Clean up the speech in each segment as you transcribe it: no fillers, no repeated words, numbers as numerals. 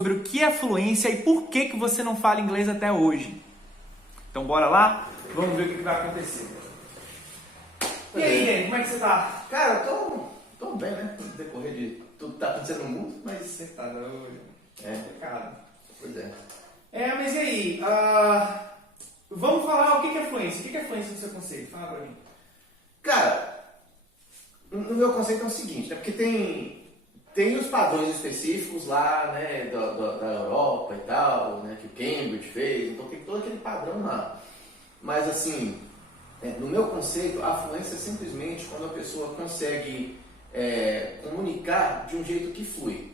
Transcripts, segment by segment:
sobre o que é fluência e por que você não fala inglês até hoje. Então bora lá? Vamos ver o que vai acontecer. E aí, Dani, como é que você tá? Cara, eu tô bem, né? No decorrer de tudo que tá acontecendo no mundo, mas... Você tá hoje? É, Complicado. pois é. Mas e aí? Vamos falar o que é fluência. O que é fluência no seu conceito? Fala pra mim. Cara, no meu conceito é o seguinte, né? Porque tem os padrões específicos lá, né, da Europa e tal, né, que o Cambridge fez, então tem todo aquele padrão lá. Mas assim, no meu conceito, a fluência é simplesmente quando a pessoa consegue comunicar de um jeito que flui.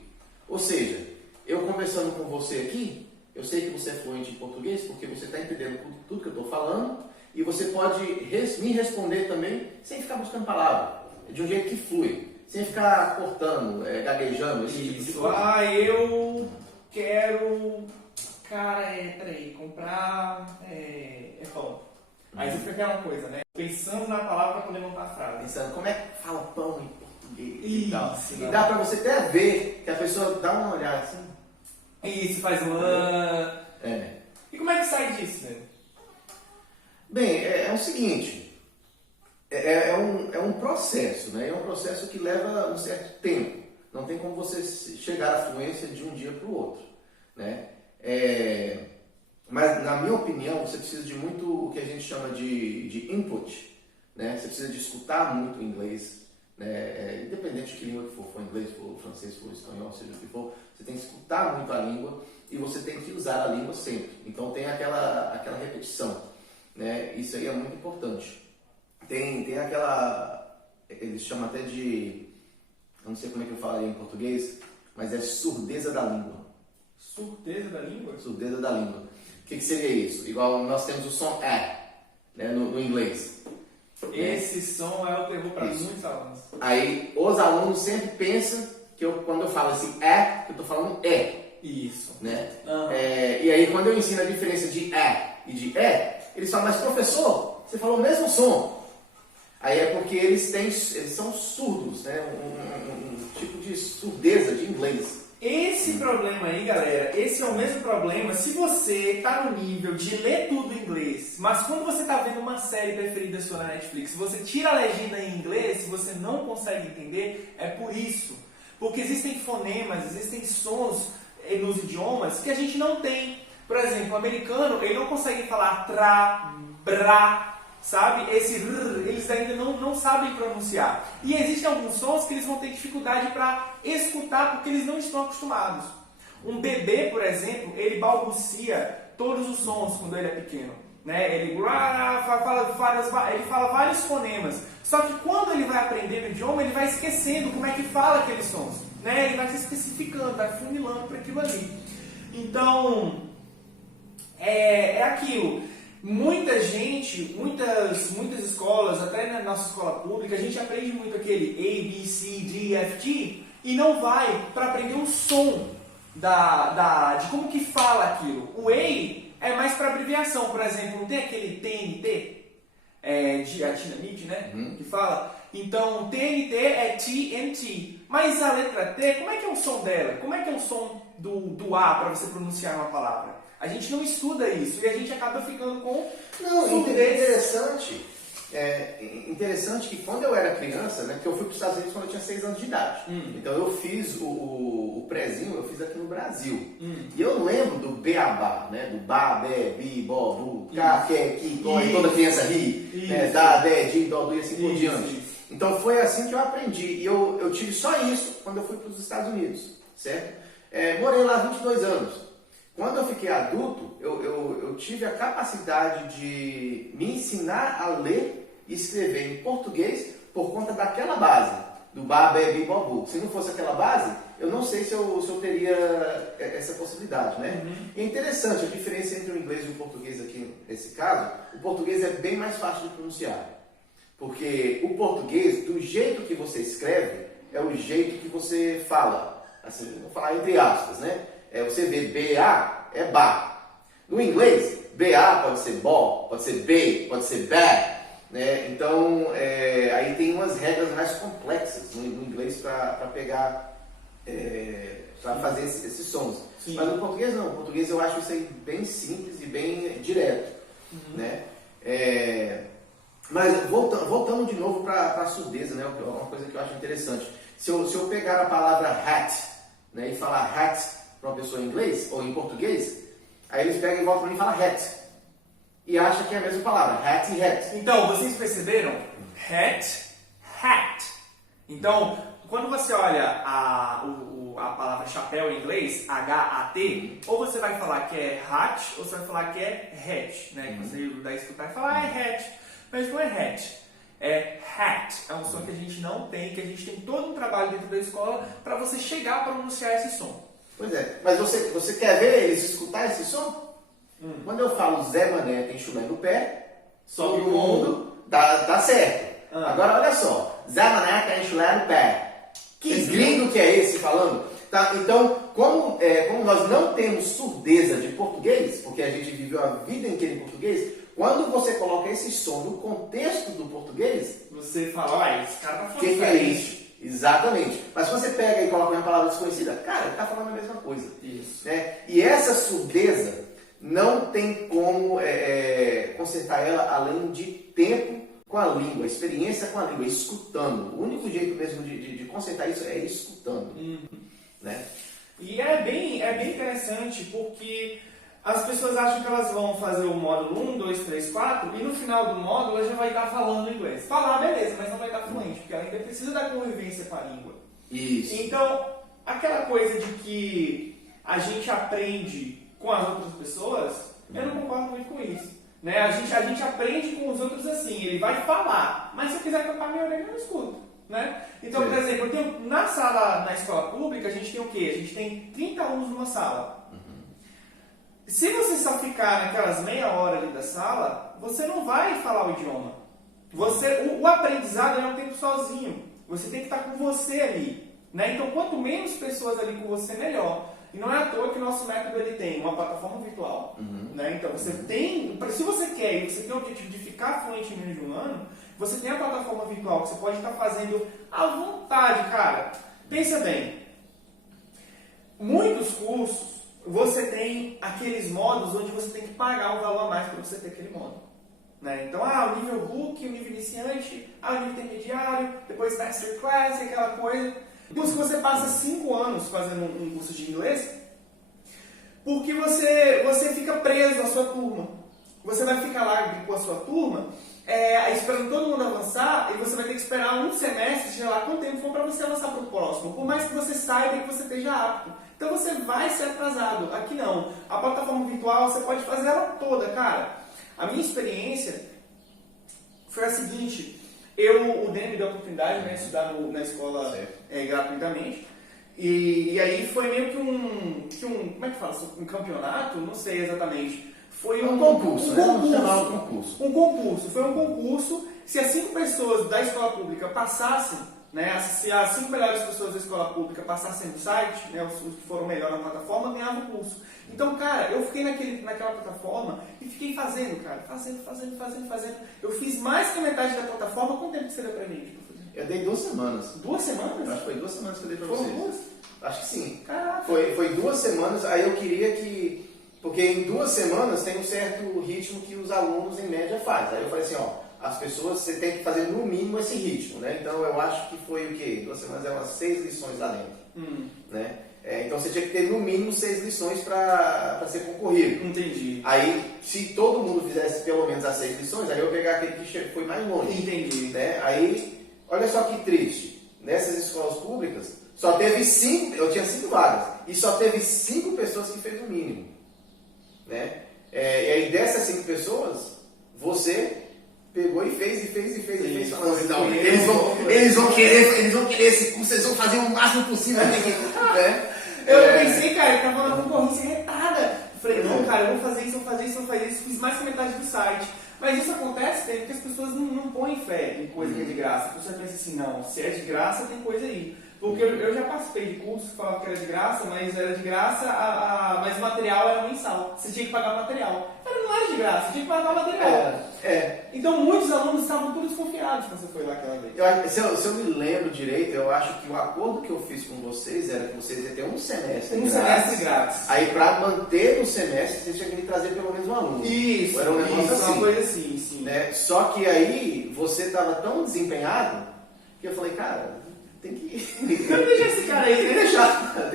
Ou seja, eu conversando com você aqui, eu sei que você é fluente em português porque você está entendendo tudo que eu estou falando e você pode me responder também sem ficar buscando palavra, de um jeito que flui. Sem ficar cortando, gaguejando, esse tipo de coisa. Eu quero... Cara, peraí, comprar pão. Aí você fica aquela coisa, né? Pensando na palavra para poder montar a frase. Pensando como é que fala pão em português Isso, e tal. não. E dá pra você até ver que a pessoa dá uma olhada assim. Isso, faz um... E como é que sai disso, né? Bem, é o seguinte... É um processo, né? É um processo que leva um certo tempo. Não tem como você chegar à fluência de um dia para o outro, né? Mas, na minha opinião, você precisa de muito o que a gente chama de input, né? Você precisa de escutar muito inglês, né? Independente de que língua que for inglês, for francês, for espanhol, seja o que for, você tem que escutar muito a língua e você tem que usar a língua sempre. Então, tem aquela repetição, né? Isso aí é muito importante. Tem aquela, eles chamam até de, eu não sei como é que eu falaria em português, mas é surdeza da língua. Surdeza da língua? Surdeza da língua. O que seria isso? Igual nós temos o som né, no inglês. Esse som é o terror para muitos alunos. Aí os alunos sempre pensam que quando eu falo assim que eu estou falando Isso. Né? Uhum. E aí quando eu ensino a diferença de e de eles falam, mas professor, você falou o mesmo som. Aí é porque eles são surdos, né? Um tipo de surdeza de inglês. Esse problema aí, galera, esse é o mesmo problema se você está no nível de ler tudo em inglês, mas quando você está vendo uma série preferida sua na Netflix, se você tira a legenda em inglês, se você não consegue entender, é por isso. Porque existem fonemas, existem sons nos idiomas que a gente não tem. Por exemplo, o americano, ele não consegue falar tra, bra, sabe? Esse rr, eles ainda não sabem pronunciar. E existem alguns sons que eles vão ter dificuldade para escutar porque eles não estão acostumados. Um bebê, por exemplo, ele balbucia todos os sons quando ele é pequeno. Né? Ele fala vários fonemas. Só que quando ele vai aprendendo o idioma, ele vai esquecendo como é que fala aqueles sons. Né? Ele vai se especificando, vai funilando para aquilo ali. Então, é aquilo. Muita gente, muitas escolas, até na nossa escola pública, a gente aprende muito aquele A, B, C, D, F, G e não vai para aprender o som de como que fala aquilo. O A é mais para abreviação, por exemplo, não tem aquele TNT, de Dinamite, né? Que fala. Então, TNT é TNT. Mas a letra T, como é que é o som dela? Como é que é o som do A para você pronunciar uma palavra? A gente não estuda isso e a gente acaba ficando com interessante que quando eu era criança, né, que eu fui para os Estados Unidos quando eu tinha 6 anos de idade. Então eu fiz o prézinho, eu fiz aqui no Brasil. E eu lembro do beabá, né, do ba, be, bi, bo, bu, ca, que, ki, go, e toda criança ri, né, da, de, di, do, do e assim por diante. Então foi assim que eu aprendi. E eu tive só isso quando eu fui para os Estados Unidos, certo? Morei lá 22 anos. Quando eu fiquei adulto, eu tive a capacidade de me ensinar a ler e escrever em português por conta daquela base, do ba, be, bi, bo, bu. Se não fosse aquela base, eu não sei se eu teria essa possibilidade, né? E é interessante a diferença entre o inglês e o português aqui nesse caso. O português é bem mais fácil de pronunciar, porque o português, do jeito que você escreve, é o jeito que você fala. Assim, vou falar entre aspas, né? Você vê BA, é ba. No inglês, BA pode ser bo, pode ser be, pode ser ba. Né? Então, aí tem umas regras mais complexas no inglês para pegar para fazer esses sons. Sim. Mas no português não. No português eu acho isso aí bem simples e bem direto. Né? Mas voltando de novo para a surdeza, né? Uma coisa que eu acho interessante. Se eu pegar a palavra hat, né, e falar hat para uma pessoa em inglês ou em português, aí eles pegam e voltam para mim e falam hat. E acham que é a mesma palavra, hat e hat. Então, vocês perceberam? Hat, hat. Então, quando você olha a palavra chapéu em inglês, H-A-T, ou você vai falar que é hat, ou você vai falar que é hat, né? Que você vai escutar e falar, é hat. Mas não é hat, é hat. É um som que a gente não tem, que a gente tem todo um trabalho dentro da escola para você chegar a pronunciar esse som. Pois é, mas você quer ver eles escutar esse som? Quando eu falo Zé Mané tem chulé no pé, todo mundo tá certo. Agora olha só, Zé Mané tem chulé no pé. Que gringo que é esse falando? Tá? Então, como nós não temos surdeza de português, porque a gente viveu a vida inteira em português, quando você coloca esse som no contexto do português, você fala, esse cara tá falando que é isso? Exatamente. Mas se você pega e coloca uma palavra desconhecida, cara, ele tá falando a mesma coisa. Isso. Né? E essa surdeza não tem como consertar ela além de tempo com a língua, experiência com a língua, escutando. O único jeito mesmo de consertar isso é escutando. Né? E é bem interessante porque as pessoas acham que elas vão fazer o módulo 1, 2, 3, 4 e no final do módulo ela já vai estar falando inglês. Falar, beleza, mas não vai estar fluente, porque ela ainda precisa da convivência com a língua. Isso. Então, aquela coisa de que a gente aprende com as outras pessoas, eu não concordo muito com isso. Né? A gente aprende com os outros assim, ele vai falar, mas se eu quiser tapar minha orelha, eu não escuto. Né? Então, por exemplo, na escola pública, a gente tem o quê? A gente tem 30 alunos numa sala. Se você só ficar naquelas meia hora ali da sala, você não vai falar o idioma. O aprendizado é um tempo sozinho. Você tem que estar com você ali. Né? Então, quanto menos pessoas ali com você, melhor. E não é à toa que o nosso método ele tem uma plataforma virtual. Né? Então, você tem, se você quer e você tem o objetivo de ficar fluente em menos de um ano, você tem a plataforma virtual que você pode estar fazendo à vontade, cara. Pensa bem. Muitos cursos, você tem aqueles modos onde você tem que pagar um valor a mais para você ter aquele modo. Né? Então, o nível Hook, o nível iniciante, o nível intermediário, depois Masterclass, aquela coisa. Então, se você passa 5 anos fazendo um curso de inglês, porque você fica preso à sua turma. Você vai ficar lá com a sua turma, esperando todo mundo avançar, e você vai ter que esperar um semestre, sei lá quanto tempo for para você avançar para o próximo, por mais que você saiba e que você esteja apto. Então você vai ser atrasado. Aqui não. A plataforma virtual, você pode fazer ela toda, cara. A minha experiência foi a seguinte: o DEM me deu a oportunidade de estudar na escola gratuitamente. E aí foi meio que um como é que fala? Um campeonato? Não sei exatamente. Foi um concurso. Um concurso. Foi um concurso. Se as 5 pessoas da escola pública passassem, né, se as 5 melhores pessoas da escola pública passassem no site, né, os que foram melhor na plataforma, ganhavam o curso. Então, cara, eu fiquei naquela plataforma e fiquei fazendo. Eu fiz mais que a metade da plataforma. Quanto tempo que você deu pra mim? Eu dei 2 semanas. 2 semanas? Acho que foi 2 semanas que eu dei pra Foram vocês. 2? Acho que sim. Caraca. Foi 2 semanas, aí eu queria que... Porque em 2 semanas tem um certo ritmo que os alunos, em média, fazem. Aí eu falei assim, as pessoas, você tem que fazer no mínimo esse ritmo, né? Então eu acho que foi o quê? 2 semanas, umas 6 lições lá dentro. Né? Então você tinha que ter no mínimo 6 lições para ser concorrido. Entendi. Aí, se todo mundo fizesse pelo menos as 6 lições, aí eu pegar aquele que foi mais longe. Entendi. Né? Aí, olha só que triste. Nessas escolas públicas, só teve 5, eu tinha 5 vagas, e só teve 5 pessoas que fez o mínimo. Né? E aí dessas 5 pessoas, você pegou e fez. Falando, não, eles vão querer esse curso, eles vão fazer o máximo possível. Né? Eu pensei, cara, que tava na concorrência retada. Falei, não, cara, eu vou fazer isso, fiz mais que metade do site. Mas isso acontece porque as pessoas não põem fé em coisa que é de graça. A pessoa pensa assim, não, se é de graça, tem coisa aí. Porque eu já participei de cursos que falavam que era de graça, mas era de graça, mas o material era mensal. Você tinha que pagar o material. Cara, não mais de graça, tinha que pagar o material. Então muitos alunos estavam todos desconfiados quando você foi lá aquela vez. Se eu me lembro direito, eu acho que o acordo que eu fiz com vocês era que vocês iam ter um semestre grátis. Aí para manter o semestre, vocês tinham que me trazer pelo menos um aluno. Isso, era um negócio assim, uma coisa assim, sim. Né? Só que aí você estava tão desempenhado que eu falei, cara, tem que não deixa esse cara aí, tem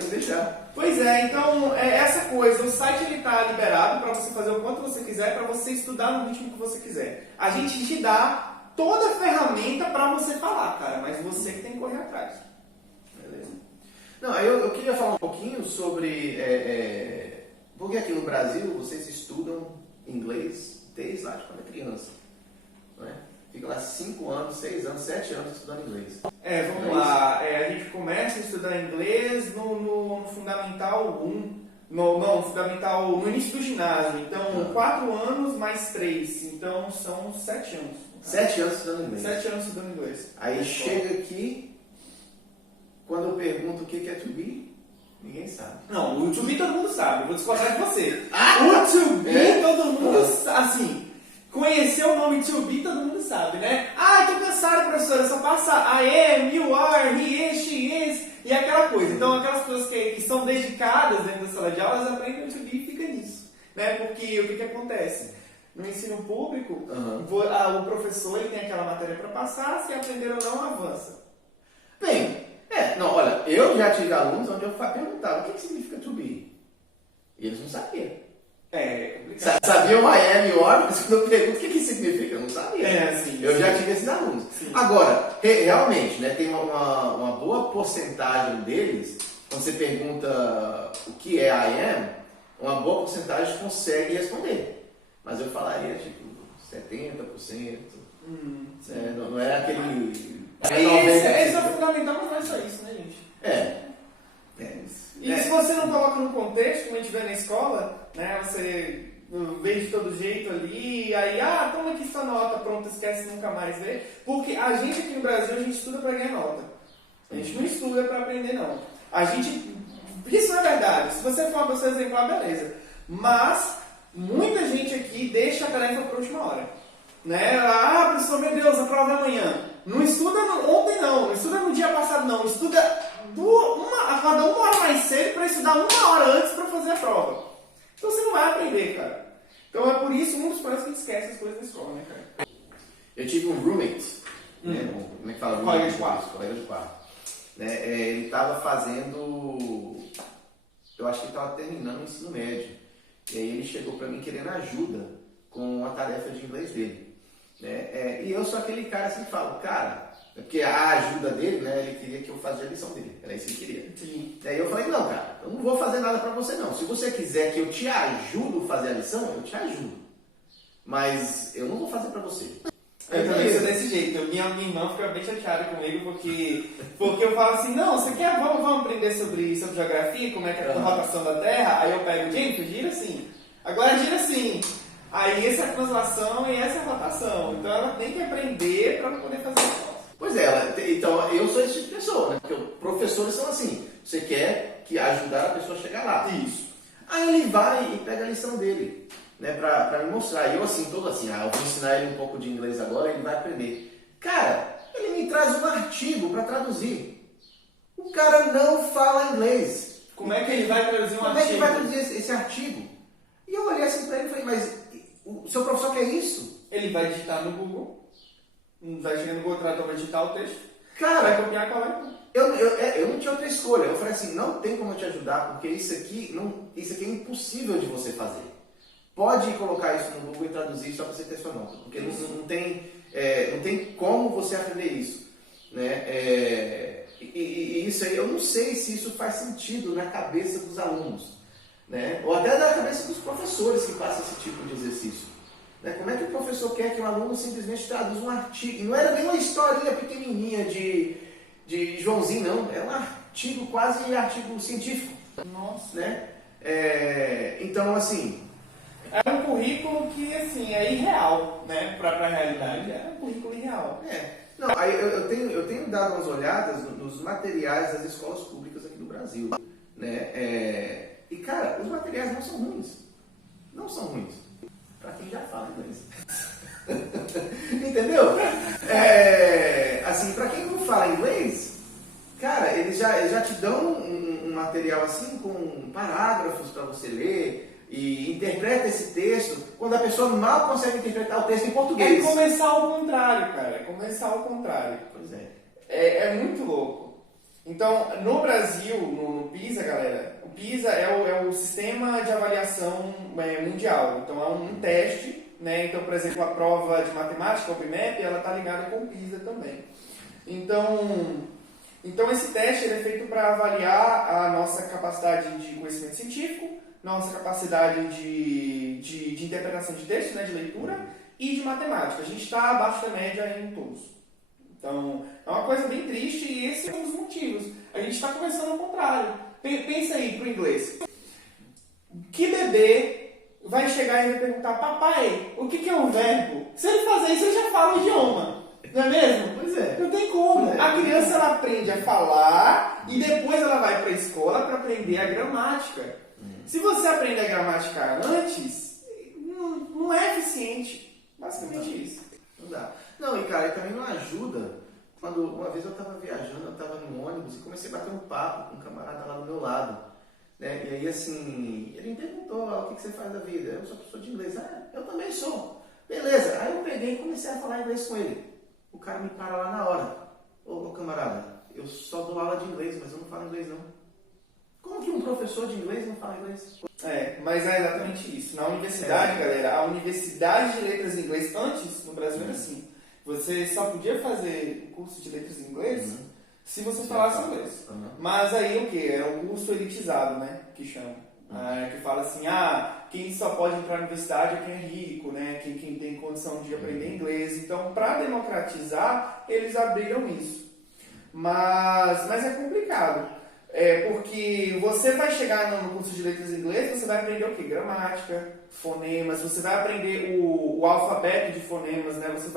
que deixar. Pois é, então é essa coisa, o site ele está liberado para você fazer o quanto você quiser, para você estudar no ritmo que você quiser. A gente te dá toda a ferramenta para você falar, cara, mas você que tem que correr atrás. Beleza. Não, eu queria falar um pouquinho sobre porque aqui no Brasil vocês estudam inglês desde lá de quando é criança, não é? Fica lá 5 anos, 6 anos, 7 anos estudando inglês. Vamos lá. A gente começa a estudar inglês no Fundamental 1. No início do ginásio. Então, 4 anos mais 3. Então, são 7 anos. 7 anos estudando inglês. 7 anos estudando inglês. Aí chega aqui, quando eu pergunto o que é to be, ninguém sabe. Não, o to be todo mundo sabe. Vou discordar de você. O to be todo mundo sabe. Assim, conhecer o nome to be todo mundo sabe, né? Tô cansado, professora, só passa I am, you are, he is, she is, e aquela coisa. Então, aquelas pessoas que são dedicadas dentro da sala de aula, elas aprendem o to be e fica nisso, né? Porque o que acontece? No ensino público, o professor ele tem aquela matéria para passar, se aprender ou não, avança. Bem, não, olha, eu já tive alunos onde eu perguntava o que significa to be, e eles não sabiam. Complicado. Sabia o I am, you are, mas quando eu pergunto o que significa, eu não sabia. Sim, eu já tive esses alunos. Sim. Agora, realmente, né, tem uma boa porcentagem deles, quando você pergunta o que é I am, uma boa porcentagem consegue responder. Mas eu falaria, tipo, 70%. Não é aquele... Esse é fundamental, mas não é só isso, né, gente? E se você não coloca no contexto, como a gente vê na escola, né, você vê de todo jeito ali, aí, toma aqui sua nota, pronto, esquece, nunca mais vê. Porque a gente aqui no Brasil, a gente estuda para ganhar nota. A gente não estuda para aprender, não. Isso não é verdade. Se você for uma pessoa exemplar, beleza. Mas, muita gente aqui deixa a tarefa para a última hora. Né? Professor, meu Deus, a prova é amanhã. Não estuda ontem não estuda no dia passado não, estuda acorda 1 hora mais cedo para estudar 1 hora antes para fazer a prova. Então você não vai aprender, cara. Então é por isso, um dos problemas que a gente esquece as coisas da escola, né, cara? Eu tive um roommate, né? Como é que fala? Colega de quarto. Colega de quarto. Né? Ele estava fazendo, eu acho que ele estava terminando o ensino médio. E aí ele chegou para mim querendo ajuda com a tarefa de inglês dele. Né? E eu sou aquele cara assim que falo, cara, porque a ajuda dele, né, ele queria que eu fazia a lição dele, era isso que ele queria. Sim. E aí eu falei, não, cara, eu não vou fazer nada pra você não. Se você quiser que eu te ajudo a fazer a lição, eu te ajudo. Mas eu não vou fazer pra você. Eu também sou desse jeito. Minha irmã fica bem chateada comigo porque eu falo assim, não, você quer, vamos aprender sobre geografia, como é que é a rotação da Terra? Aí eu pego, gente, gira assim. Agora gira assim. Aí essa é a translação e essa é a rotação. Então ela tem que aprender para poder fazer isso. Pois é, então eu sou esse tipo de pessoa, né? Porque professores são assim, você quer ajudar a pessoa a chegar lá. Isso. Aí ele vai e pega a lição dele, né? Pra me mostrar. E eu assim, todo assim, eu vou ensinar ele um pouco de inglês agora, ele vai aprender. Cara, ele me traz um artigo para traduzir. O cara não fala inglês. Como é que ele vai traduzir um artigo? Como é que ele vai traduzir esse artigo? E eu olhei assim para ele e falei, mas o seu professor quer isso? Ele vai digitar no Google, vai chegar no Google Tradutor, vai digitar o texto, cara, vai copiar qual é. Eu não tinha outra escolha. Eu falei assim, não tem como eu te ajudar, porque isso aqui é impossível de você fazer. Pode colocar isso no Google e traduzir só para você ter sua nota, porque não tem como você aprender isso. Né? E isso aí, eu não sei se isso faz sentido na cabeça dos alunos. Né? Ou até na cabeça dos professores que passam esse tipo de exercício. Né? Como é que o professor quer que um aluno simplesmente traduza um artigo? E não era nem uma historinha pequenininha de Joãozinho, não. É um artigo, quase artigo científico. Nossa. Né? Então, assim... É um currículo que, assim, é irreal, né? Para a realidade. É um currículo irreal. Não, aí eu tenho dado umas olhadas nos materiais das escolas públicas aqui do Brasil. Né? E, cara, os materiais não são ruins. Não são ruins. para quem já fala inglês. Entendeu? Assim, para quem não fala inglês, cara, eles já te dão um material assim com parágrafos para você ler e interpreta esse texto quando a pessoa mal consegue interpretar o texto em português. É começar ao contrário, cara. É começar ao contrário. Pois é. É muito louco. Então, no Brasil, no PISA, galera, o PISA é o sistema de avaliação mundial. Então, é um teste, né? Então, por exemplo, a prova de matemática, o BMAP, ela está ligada com o PISA também. Então esse teste ele é feito para avaliar a nossa capacidade de conhecimento científico, nossa capacidade de interpretação de texto, né, de leitura, e de matemática. A gente está abaixo da média em todos. Então, é uma coisa bem triste e esse é um dos motivos. A gente está começando ao contrário. Pensa aí para o inglês. Que bebê vai chegar e vai perguntar, papai, o que é um verbo? Se ele fazer isso, ele já fala o idioma. Não é mesmo? Pois é. Não tem como. A criança ela aprende a falar e depois ela vai para a escola para aprender a gramática. Se você aprende a gramática antes, não é eficiente. Basicamente isso. Não dá. Não, e cara, também não ajuda. Quando uma vez eu estava viajando, eu estava no ônibus e comecei a bater um papo com um camarada lá do meu lado. Né? E aí assim, ele me perguntou, o que você faz da vida? Eu sou professor de inglês. Ah, eu também sou. Beleza. Aí eu peguei e comecei a falar inglês com ele. O cara me para lá na hora. Ô camarada, eu só dou aula de inglês, mas eu não falo inglês não. Como que um professor de inglês não fala inglês? Mas é exatamente isso. Na universidade, galera, a Universidade de Letras em Inglês, antes no Brasil era assim. Você só podia fazer curso de letras em inglês se você falasse inglês. Mas aí o que? É um curso elitizado, né? Que chama. Que fala assim, quem só pode entrar na universidade é quem é rico, né? Quem tem condição de aprender inglês. Então, para democratizar, eles abriram isso. Mas é complicado. Porque você vai chegar no curso de letras em inglês, você vai aprender o quê? Gramática, fonemas, você vai aprender o alfabeto de fonemas, né? Você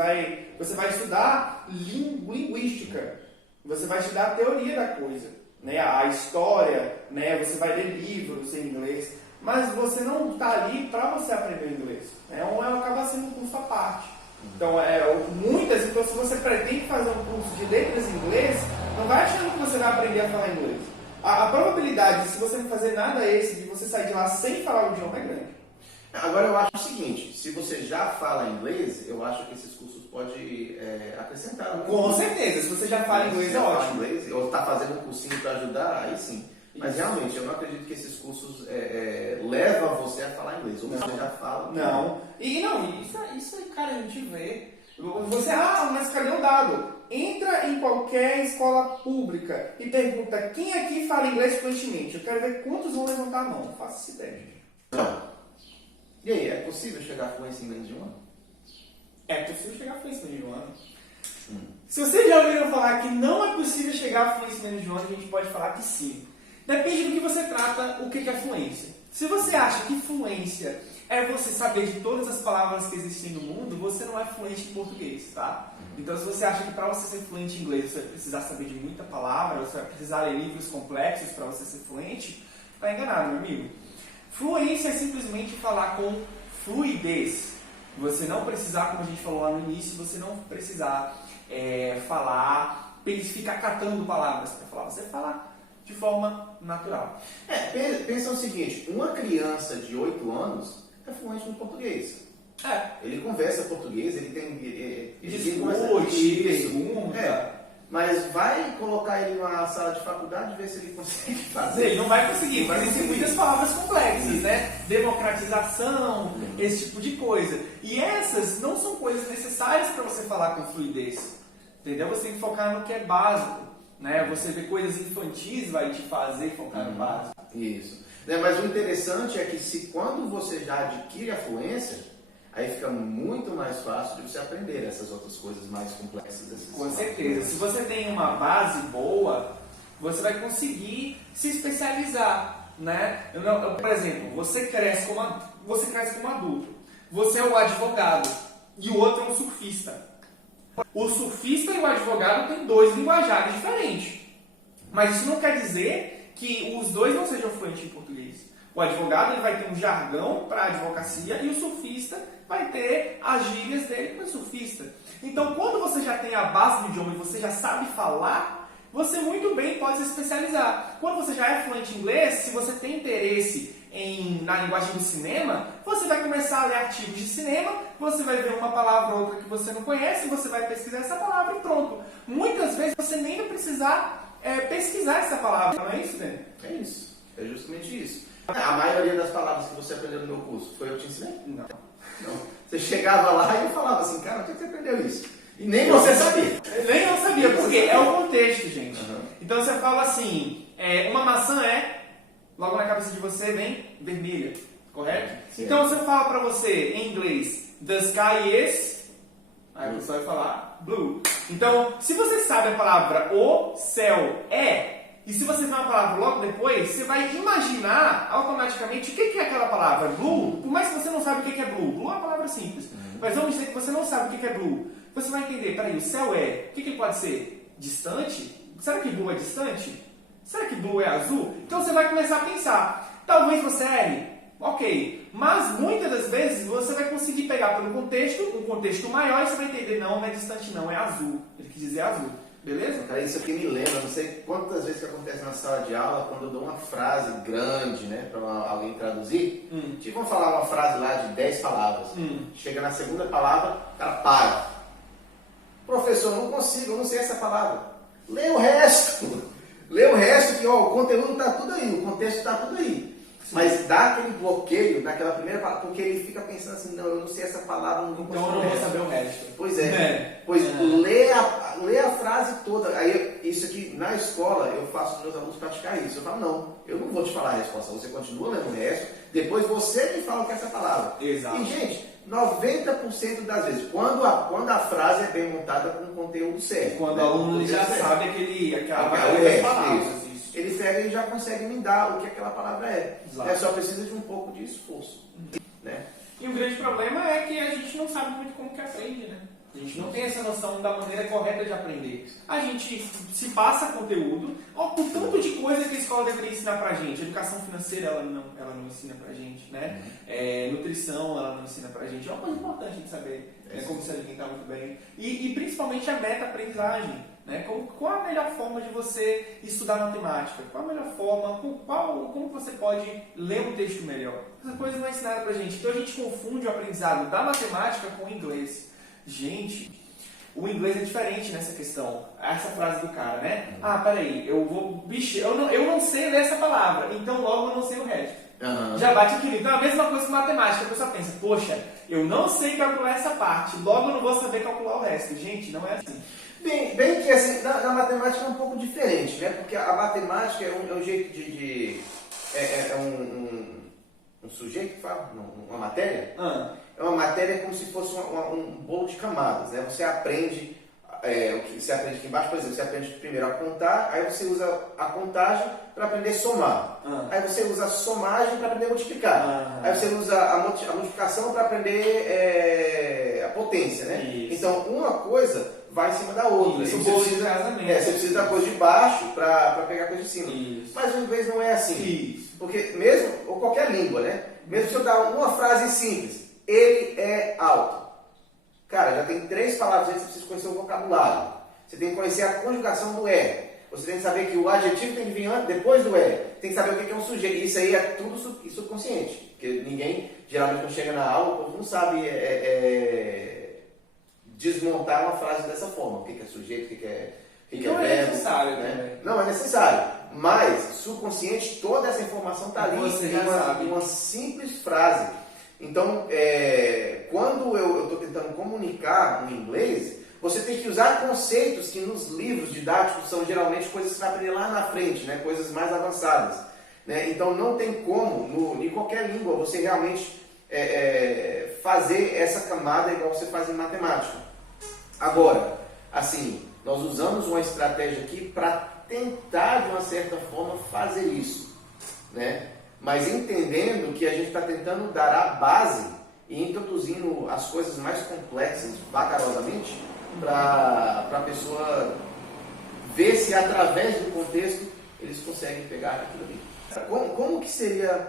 vai estudar linguística, você vai estudar a teoria da coisa, né? A história, né? Você vai ler livros em inglês, mas você não está ali para você aprender inglês, né? Acaba sendo um curso à parte. Então, então, se você pretende fazer um curso de letras em inglês, não vai achando que você vai aprender a falar inglês. A probabilidade de, se você não fazer nada de você sair de lá sem falar o idioma é grande. Agora eu acho o seguinte, se você já fala inglês, eu acho que esses cursos podem acrescentar. Com certeza, se você já fala inglês é ótimo. Ou está fazendo um cursinho para ajudar, aí sim. Mas realmente, eu não acredito que esses cursos levam você a falar inglês. Ou você já fala. Não. Isso aí, cara, a gente vê. Você, mas cadê o dado? Entra em qualquer escola pública e pergunta quem aqui fala inglês fluentemente. Eu quero ver quantos vão levantar a mão. Faça essa ideia. Não. E aí, é possível chegar a fluência em menos de um ano? É possível chegar a fluência em menos de um ano. Se vocês já ouviram falar que não é possível chegar a fluência em menos de um ano, a gente pode falar que sim. Depende do que você trata, o que é fluência. Se você acha que fluência é você saber de todas as palavras que existem no mundo, você não é fluente em português, tá? Então, se você acha que para você ser fluente em inglês você vai precisar saber de muita palavra, você vai precisar ler livros complexos para você ser fluente, está enganado, meu amigo. Fluência é simplesmente falar com fluidez. Você não precisar, como a gente falou lá no início, você não precisar falar, ficar catando palavras para falar. Você falar de forma natural. Pensa o seguinte, uma criança de 8 anos é fluente no português. Ele conversa português, ele tem... Discute, pergunta. Mas vai colocar ele numa sala de faculdade e ver se ele consegue fazer. Ele não vai conseguir, vai ter muitas palavras complexas, né? Democratização, esse tipo de coisa. E essas não são coisas necessárias para você falar com fluidez. Entendeu? Você tem que focar no que é básico. Né? Você vê coisas infantis, vai te fazer focar no básico. Isso. Mas o interessante é que quando você já adquire a fluência, aí fica muito mais fácil de você aprender essas outras coisas mais complexas. Com certeza. Se você tem uma base boa, você vai conseguir se especializar. Né? Por exemplo, você cresce como adulto. Você é o advogado e o outro é um surfista. O surfista e o advogado têm dois linguajares diferentes. Mas isso não quer dizer que os dois não sejam fluentes em português. O advogado ele vai ter um jargão para a advocacia e o surfista vai ter as gírias dele para o surfista. Então, quando você já tem a base do idioma e você já sabe falar, você muito bem pode se especializar. Quando você já é fluente em inglês, se você tem interesse na linguagem do cinema, você vai começar a ler artigos de cinema, você vai ver uma palavra ou outra que você não conhece, você vai pesquisar essa palavra e pronto. Muitas vezes você nem vai precisar pesquisar essa palavra, não é isso, Dani? É isso, é justamente isso. A maioria das palavras que você aprendeu no meu curso foi eu te ensinei? Não. Você chegava lá e eu falava assim, cara, onde é que você aprendeu isso? E nem você sabia. Nem eu sabia, porque é o contexto, gente. Uhum. Então você fala assim, uma maçã logo na cabeça de você vem vermelha, correto? Sim. Então você fala pra você em inglês, the sky is, aí você vai falar blue. Então, se você sabe a palavra o céu é, e se você vê uma palavra logo depois, você vai imaginar automaticamente o que é aquela palavra. Blue, por mais que você não saiba o que é blue. Blue é uma palavra simples. Mas vamos dizer que você não sabe o que é blue. Você vai entender, peraí, o céu é, o que ele pode ser? Distante? Será que blue é distante? Será que blue é azul? Então você vai começar a pensar. Talvez você erre. Ok. Mas muitas das vezes você vai conseguir pegar pelo contexto, um contexto maior, e você vai entender, não é distante não, é azul. Ele quis dizer azul. Beleza? Cara, isso aqui me lembra, não sei quantas vezes que acontece na sala de aula, quando eu dou uma frase grande, né, para alguém traduzir. Tipo, vamos falar uma frase lá de 10 palavras. Chega na segunda palavra, o cara para. Professor, não consigo, eu não sei essa palavra. Lê o resto. Lê o resto que, ó, o conteúdo está tudo aí, o contexto está tudo aí. Sim. Mas dá aquele bloqueio naquela primeira palavra, porque ele fica pensando assim, não, eu não sei essa palavra, não vou então eu não vou saber o resto. Pois é. Pois lê a frase toda. Aí, isso aqui, na escola, eu faço os meus alunos praticar isso. Eu falo, não, eu não vou te falar a resposta, você continua lendo o resto, depois você me fala o que é essa palavra. Exato. E, gente, 90% das vezes, quando a frase é bem montada com o conteúdo certo. Quando né? o aluno já sabe aquela maioria das palavras. Ele pega e já consegue me dar o que aquela palavra é. Exato. É só precisa de um pouco de esforço. Né? E o grande problema é que a gente não sabe muito como que aprende, né? A gente não tem essa noção da maneira correta de aprender. A gente se passa conteúdo, por tanto de coisa que a escola deveria ensinar pra gente. Educação financeira, ela não ensina pra gente, né? Nutrição, ela não ensina pra gente. É uma coisa importante de saber como se alimentar muito bem. E principalmente a meta-aprendizagem. Né? Qual a melhor forma de você estudar matemática? Qual a melhor forma? Como você pode ler um texto melhor? Essa coisa não é ensinada pra gente. Então a gente confunde o aprendizado da matemática com o inglês. Gente, o inglês é diferente nessa questão. Essa frase do cara, né? Peraí, eu não sei ler essa palavra, então logo eu não sei o resto. Já bate aquilo. Então é a mesma coisa com matemática. A pessoa pensa, poxa, eu não sei calcular essa parte, logo eu não vou saber calcular o resto. Gente, não é assim. Bem que assim, na matemática é um pouco diferente, né? Porque a matemática é um jeito de um sujeito que fala, uma matéria. É uma matéria como se fosse um bolo de camadas, né? Você aprende você aprende aqui embaixo, por exemplo, você aprende primeiro a contar, aí você usa a contagem para aprender a somar. Aí você usa a somagem para aprender a multiplicar. Aí você usa a multiplicação para aprender a potência, né? Isso. Então, uma coisa vai em cima da outra. Isso, você precisa da coisa de baixo para pegar a coisa de cima. Isso. Mas o inglês não é assim. Isso. Porque ou qualquer língua, né? Mesmo se eu dar uma frase simples, ele é alto. Cara, já tem 3 palavras aí que você precisa conhecer o vocabulário. Você tem que conhecer a conjugação do é. Você tem que saber que o adjetivo tem que vir antes, depois do é. Tem que saber o que é um sujeito. Isso aí é tudo subconsciente. Porque ninguém, geralmente, quando chega na aula, o povo não sabe desmontar uma frase dessa forma. O que é sujeito, o que é verbo. Não é necessário, né? Não é necessário. Mas, subconsciente, toda essa informação está ali em uma simples frase. Então, quando eu estou tentando comunicar no inglês, você tem que usar conceitos que nos livros didáticos são geralmente coisas que você vai aprender lá na frente, né? Coisas mais avançadas. Né? Então, não tem como, em qualquer língua, você realmente fazer essa camada igual você faz em matemática. Agora, assim, nós usamos uma estratégia aqui para tentar, de uma certa forma, fazer isso. Né? Mas entendendo que a gente está tentando dar a base e introduzindo as coisas mais complexas vagarosamente para a pessoa ver se através do contexto eles conseguem pegar aquilo ali. Como que seria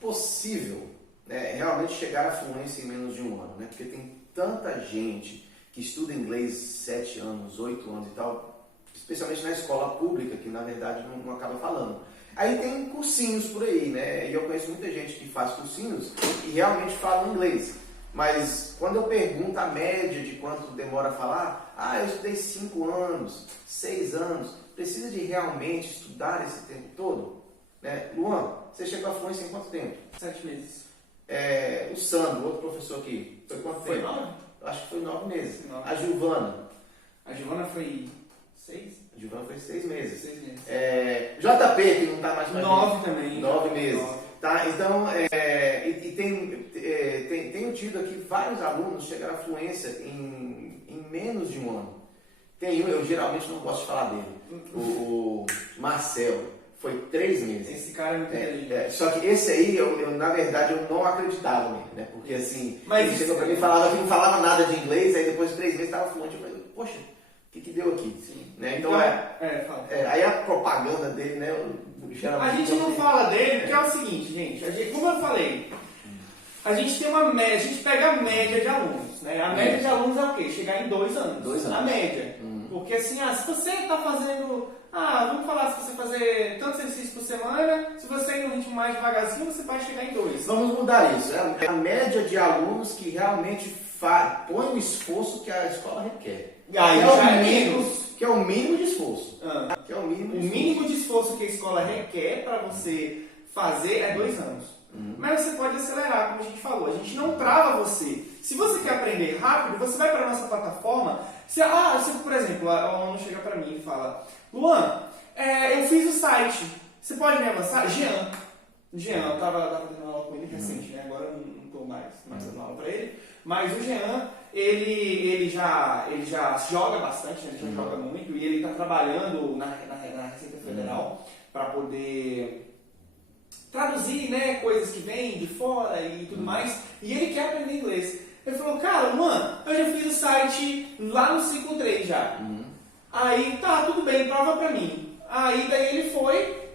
possível, né, realmente chegar à fluência em menos de um ano, né? Porque tem tanta gente que estuda inglês 7 anos, 8 anos e tal, especialmente na escola pública, que na verdade não acaba falando. Aí tem cursinhos por aí, né? E eu conheço muita gente que faz cursinhos e realmente fala inglês. Mas quando eu pergunto a média de quanto demora a falar, eu estudei 5 anos, 6 anos, precisa de realmente estudar esse tempo todo? Né? Luan, você chegou à fluência em quanto tempo? 7 meses. O Sandro, outro professor aqui, foi quanto tempo? 9? Acho que foi 9 meses. 9. A Giovana? A Giovana foi 6? A Giovana foi 6 meses. 6 meses. JP, que não está mais pra 9 também. 9 meses. 9. Tá? Então, tenho tido aqui vários alunos chegaram à fluência em menos de um ano. Tem um, eu geralmente não gosto de falar dele, o Marcelo, foi 3 meses. Esse cara é muito inteligente. Só que esse aí, na verdade, eu não acreditava nele, né? Porque assim, Mas ele chegou pra mim e falava que não falava nada de inglês, aí depois de 3 meses estava fluente. Eu falei, poxa, o que deu aqui? Sim. Né? Então, fala. aí a propaganda dele, né? A gente não fala dele porque é o seguinte, gente, como eu falei, a gente tem uma média, a gente pega a média de alunos, né? A média de alunos é o quê? Chegar em 2 anos. 2 anos. A média. Porque assim, se você está fazendo, vamos falar, se você fazer tantos exercícios por semana, se você ir num ritmo mais devagarzinho, você pode chegar em 2. Vamos mudar isso. É a média de alunos que realmente põe o esforço que a escola requer. Aí já é menos. Que é o mínimo de esforço. Que é o mínimo de esforço que a escola requer para você fazer é 2 anos. Mas você pode acelerar, como a gente falou. A gente não trava você. Se você quer aprender rápido, você vai para a nossa plataforma. Se, por exemplo, o aluno chega para mim e fala: Luan, eu fiz o site. Você pode me avançar? Jean, eu estava dando aula com ele recente, né? Agora eu não estou mais dando aula para ele. Mas o Jean, ele já joga bastante, né? Ele já joga muito. E ele está trabalhando na Receita Federal para poder traduzir, né, coisas que vêm de fora e tudo mais, e ele quer aprender inglês. Ele falou, cara, mano, eu já fiz o site lá no ciclo 3 já. Aí, tá, tudo bem, prova pra mim. Aí, daí ele foi,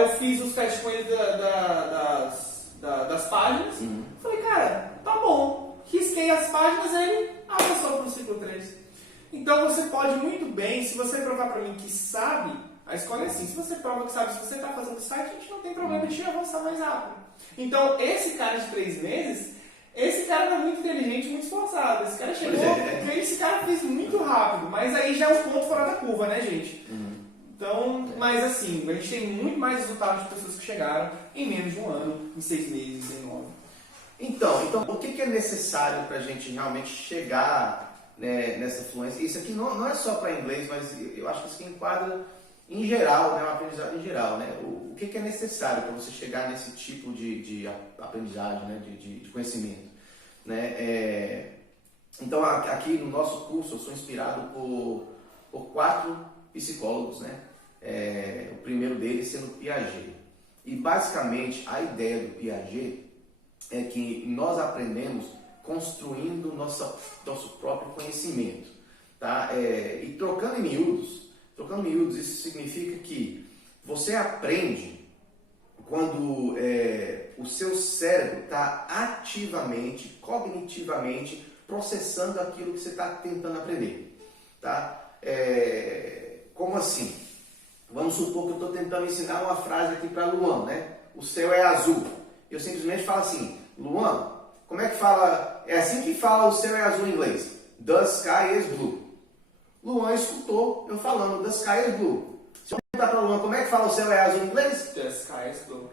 eu fiz os testes com ele das páginas. Falei, cara, tá bom. Risquei as páginas, aí ele avançou pro ciclo 3. Então, você pode muito bem, se você provar pra mim que sabe, a escola é assim, se você prova que sabe, se você está fazendo o site, a gente não tem problema de avançar mais rápido. Então, esse cara de 3 meses, esse cara era muito inteligente, muito esforçado. Esse cara chegou, esse cara fez muito rápido, mas aí já é um ponto fora da curva, né, gente? Então, mas assim, a gente tem muito mais resultados de pessoas que chegaram em menos de um ano, em 6 meses, em 9. Então o que é necessário para a gente realmente chegar, né, nessa fluência? Isso aqui não é só para inglês, mas eu acho que isso aqui enquadra em geral, né, um aprendizado em geral, né? O que é necessário para você chegar nesse tipo de aprendizagem, né, de conhecimento, né? Então, aqui no nosso curso, eu sou inspirado por 4 psicólogos, né? O primeiro deles sendo Piaget. E, basicamente, a ideia do Piaget é que nós aprendemos construindo nosso próprio conhecimento, tá? E trocando em miúdos, isso significa que você aprende quando o seu cérebro está ativamente, cognitivamente, processando aquilo que você está tentando aprender. Tá? Como assim? Vamos supor que eu estou tentando ensinar uma frase aqui para Luan, né? O céu é azul. Eu simplesmente falo assim, Luan, como é que fala? É assim que fala o céu é azul em inglês. The sky is blue. Luan escutou eu falando, the sky is blue. Se eu perguntar para o Luan como é que fala o céu é azul em inglês? The sky is blue.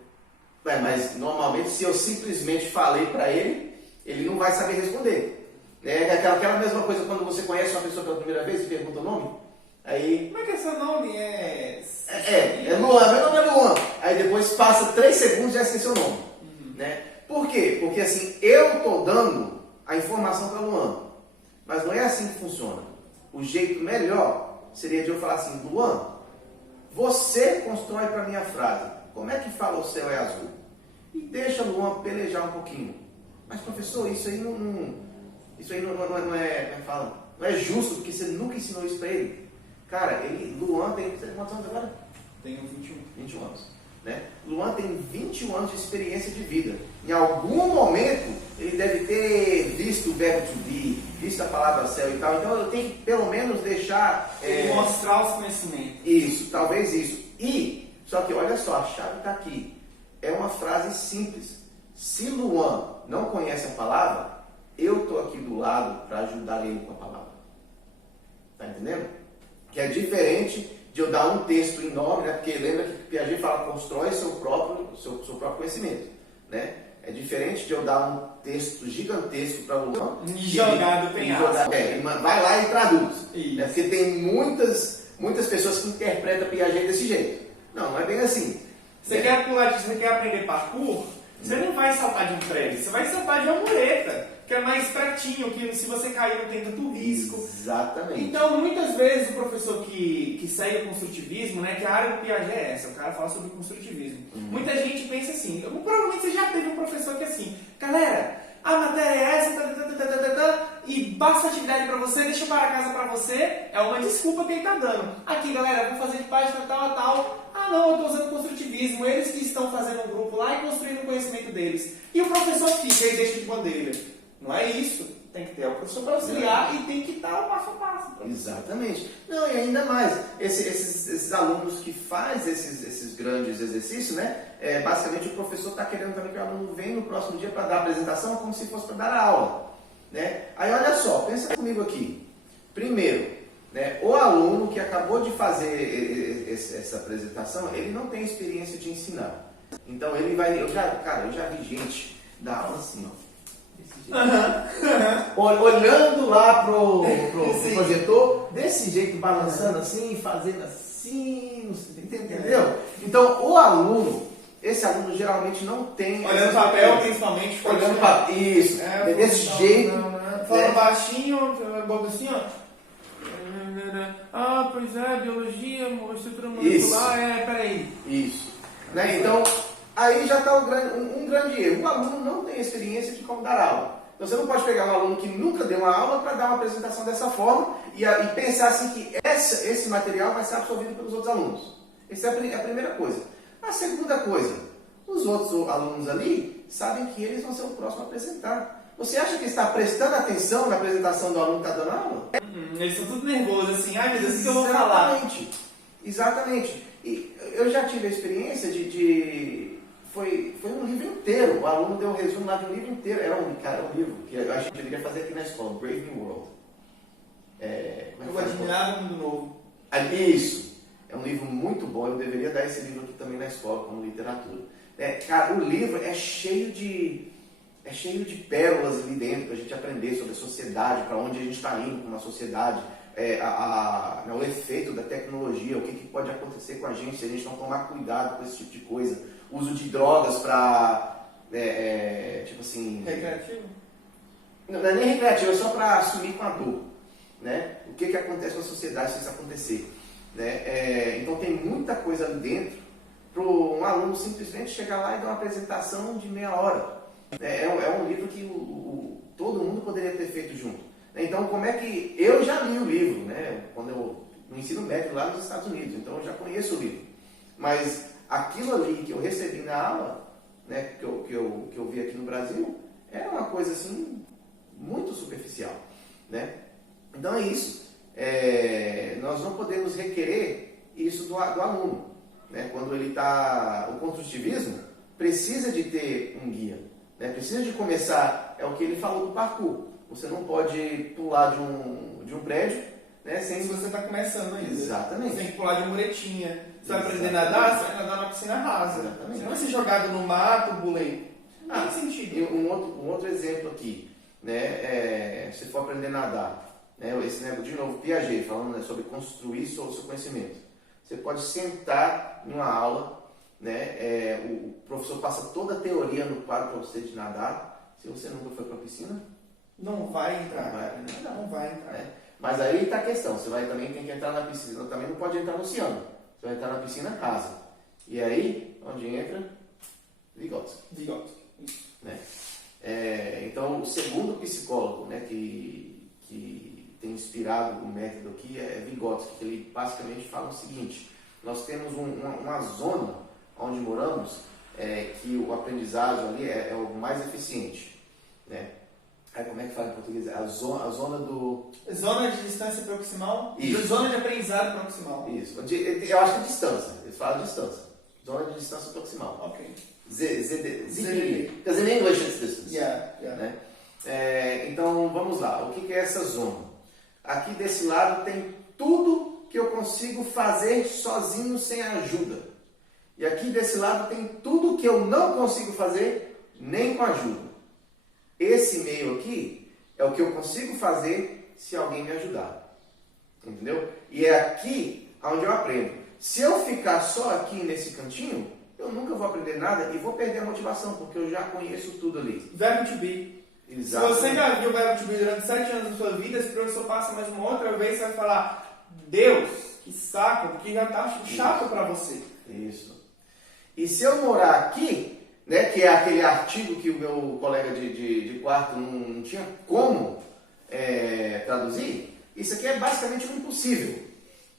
Mas normalmente se eu simplesmente falei para ele, ele não vai saber responder. É aquela mesma coisa quando você conhece uma pessoa pela primeira vez e pergunta o nome. Aí, como é que é seu nome? É Luan, meu nome é Luan. Aí depois passa 3 segundos e já esqueceu o nome. Né? Por quê? Porque assim, eu estou dando a informação para Luan. Mas não é assim que funciona. O jeito melhor seria de eu falar assim, Luan, você constrói para mim a frase. Como é que fala o céu é azul? E deixa o Luan pelejar um pouquinho. Mas professor, isso aí não é justo, porque você nunca ensinou isso para ele. Cara, Luan tem quantos anos agora? Tenho 21. 21 anos. Né? Luan tem 21 anos de experiência de vida. Em algum momento ele deve ter visto o verbo to be, visto a palavra céu e tal. Então eu tenho que pelo menos deixar... mostrar os conhecimentos. Isso, talvez isso. Só que olha só, a chave está aqui. É uma frase simples. Se Luan não conhece a palavra, eu estou aqui do lado para ajudar ele com a palavra. Tá entendendo? Que é diferente de eu dar um texto enorme, né? Porque lembra que Piaget fala, constrói seu próprio conhecimento. Né? É diferente de eu dar um texto gigantesco para Luan E jogar do penhasco. Vai lá e traduz. Isso. Porque tem muitas pessoas que interpretam Piaget desse jeito. Não é bem assim. Você quer aprender parkour? Você não vai saltar de um prédio, você vai saltar de uma mureta, que é mais pratinho, que se você cair não tem tanto risco. Exatamente. Então, muitas vezes o professor que segue o construtivismo, né, que a área do Piaget é essa, o cara fala sobre construtivismo. Muita gente pensa assim, provavelmente você já teve um professor que é assim, galera, a matéria é essa, e basta atividade para você, deixa eu para casa para você, é uma desculpa que ele está dando. Aqui, galera, vou fazer de página tal a tal. Ah, não, eu estou usando construtivismo, eles que estão fazendo um grupo lá e construindo o conhecimento deles. E o professor fica e deixa de bandeira. Não é isso. Tem que ter o professor para auxiliar e tem que dar o passo a passo. Exatamente. Não, e ainda mais, esses alunos que fazem esses grandes exercícios, né? Basicamente o professor está querendo também que o aluno venha no próximo dia para dar a apresentação como se fosse para dar a aula. Né? Aí olha só, pensa comigo aqui. Primeiro, né, o aluno que acabou de fazer essa apresentação, ele não tem experiência de ensinar. Então ele vai... eu já vi gente dar aula assim, ó. Olhando lá pro projetor, desse jeito, balançando assim, fazendo assim, entendeu? Então esse aluno geralmente não tem... Olhando papel, principalmente. Olhando papel, isso, desse jeito. Fala baixinho, boca assim, ó. Ah, pois é, biologia, estrutura molecular, peraí. Isso. Né? Então, aí já está um grande erro. O aluno não tem experiência de como dar aula. Então, você não pode pegar um aluno que nunca deu uma aula para dar uma apresentação dessa forma e pensar assim que esse material vai ser absorvido pelos outros alunos. Essa é a primeira coisa. A segunda coisa, os outros alunos ali sabem que eles vão ser o próximo a apresentar. Você acha que está prestando atenção na apresentação do aluno que está dando aula? Eles estão tudo nervosos assim, ai meu Deus, o que eu vou falar? Exatamente. E eu já tive a experiência foi um livro inteiro. O aluno deu um resumo lá de um livro inteiro. Era um livro que eu acho que eu deveria fazer aqui na escola, Brave New World. Eu admirava o mundo novo. Isso. É um livro muito bom. Eu deveria dar esse livro aqui também na escola, como literatura. Cara, o livro é cheio de pérolas ali dentro para a gente aprender sobre a sociedade, para onde a gente está indo com a sociedade, o efeito da tecnologia, o que pode acontecer com a gente se a gente não tomar cuidado com esse tipo de coisa. Uso de drogas para, tipo assim... Recreativo? Não é nem recreativo, é só para assumir com a dor. Né? O que acontece com a sociedade se isso acontecer. Né? Então tem muita coisa ali dentro para um aluno simplesmente chegar lá e dar uma apresentação de meia hora. É um livro que todo mundo poderia ter feito junto. Então, como é que... Eu já li o livro, né? Quando eu no ensino médio lá nos Estados Unidos, então eu já conheço o livro. Mas aquilo ali que eu recebi na aula, né, que eu vi aqui no Brasil, era uma coisa assim, muito superficial. Né? Então é isso. Nós não podemos requerer isso do aluno. Né? Quando ele está... O construtivismo precisa de ter um guia. Né? Precisa de começar, é o que ele falou do parkour. Você não pode pular de um prédio, né, sem... Se você está começando ainda. Exatamente. Você tem que pular de muretinha. Você vai aprender a nadar, você vai nadar na piscina rasa. Exatamente. Você não vai ser jogado no mato, bullying. Não tem sentido. E um outro exemplo aqui, né, se for aprender a nadar, né, esse negócio, de novo, Piaget, falando, né, sobre construir o seu conhecimento. Você pode sentar em uma aula, né, o professor passa toda a teoria no quadro para você de nadar. Se você nunca foi para a piscina, não vai entrar. Não vai entrar. Né? Mas aí está a questão, você vai também tem que entrar na piscina, também não pode entrar no oceano. Você vai entrar na piscina rasa. E aí, onde entra? Vygotsky. Né? Então, o segundo psicólogo, né, que tem inspirado o método aqui é Vygotsky, que ele basicamente fala o seguinte: nós temos uma zona onde moramos, que o aprendizado ali é o mais eficiente, né? Aí, como é que fala em português? A zona do... Zona de distância proximal? Isso. Zona de aprendizado proximal. Isso. Eu acho que é distância. Eles falam distância. Zona de distância proximal. Ok. ZD. Because in English it's distance. Yeah. Né? Então, vamos lá. O que é essa zona? Aqui desse lado tem tudo que eu consigo fazer sozinho sem ajuda. E aqui desse lado tem tudo que eu não consigo fazer nem com ajuda. Esse meio aqui é o que eu consigo fazer se alguém me ajudar. Entendeu? E é aqui onde eu aprendo. Se eu ficar só aqui nesse cantinho, eu nunca vou aprender nada e vou perder a motivação, porque eu já conheço tudo ali. Verbo to be. Exato. Se você já viu o verbo to be durante 7 anos da sua vida, se o professor passa mais uma outra vez, você vai falar: Deus, que saco, porque já tá chato para você. Isso. E se eu morar aqui, né, que é aquele artigo que o meu colega de quarto não tinha como traduzir, isso aqui é basicamente um impossível.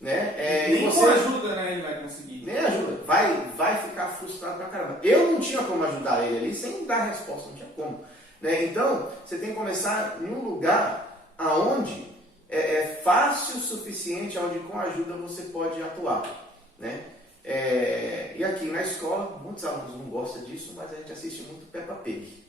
Né? Nem com ajuda, né, ele vai conseguir. Nem ajuda. Vai ficar frustrado pra caramba. Eu não tinha como ajudar ele ali sem dar resposta, não tinha como. Né? Então, você tem que começar em um lugar aonde é fácil o suficiente, onde com ajuda você pode atuar. Né? E aqui na escola, muitos alunos não gostam disso, mas a gente assiste muito Peppa Pig.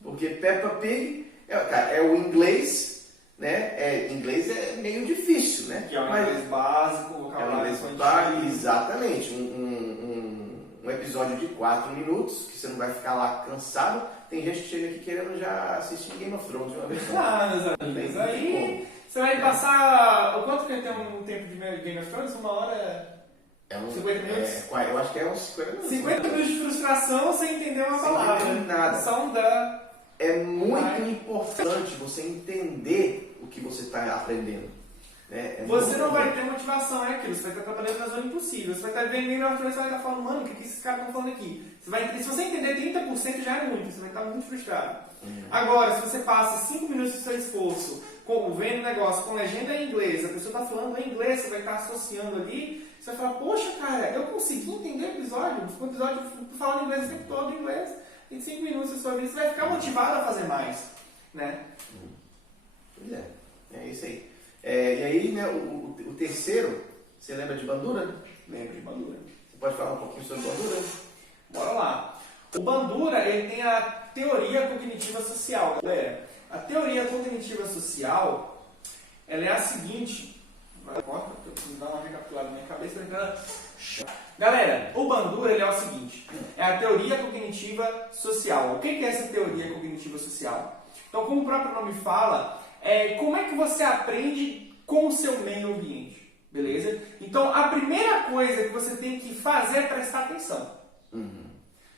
Porque Peppa Pig é o inglês, né? Inglês é meio difícil, né? Que é o inglês básico, o vocabulário infantil. Exatamente. Um episódio de 4 minutos, que você não vai ficar lá cansado. Tem gente que chega aqui querendo já assistir Game of Thrones de uma vez só. Meus amigos, aí você vai passar... Quanto que tem um tempo de Game of Thrones? 1 hora... 50 minutos? Eu acho que é uns 50 minutos. 50 minutos de frustração sem entender uma palavra. Sem entender nada. Só um dá. É muito importante você entender o que você está aprendendo. Né? Você não vai ter motivação, é aquilo. Você vai estar trabalhando na zona impossível. Você vai estar vendo Game of Thrones e vai estar falando: mano, o que esses caras estão falando aqui? Se você entender 30% já é muito. Você vai estar muito frustrado. Agora, se você passa 5 minutos do seu esforço vendo o negócio com legenda em inglês, a pessoa está falando em inglês, você vai estar associando ali, você vai falar: poxa, cara, eu consegui entender o episódio. O episódio falando inglês o tempo todo em inglês. Em 5 minutos da sua vida, você vai ficar motivado a fazer mais. Né? Pois é isso aí. E aí, né, o terceiro, você lembra de Bandura? Lembro de Bandura. Você pode falar um pouquinho sobre Bandura? Bora lá. O Bandura, ele tem a teoria cognitiva social, galera. A teoria cognitiva social, ela é a seguinte. Eu preciso dar uma recapitulada na minha cabeça. Galera, o Bandura, ele é o seguinte. É a teoria cognitiva social. O que é essa teoria cognitiva social? Então, como o próprio nome fala, como é que você aprende com o seu meio ambiente. Beleza? Então, a primeira coisa que você tem que fazer é prestar atenção.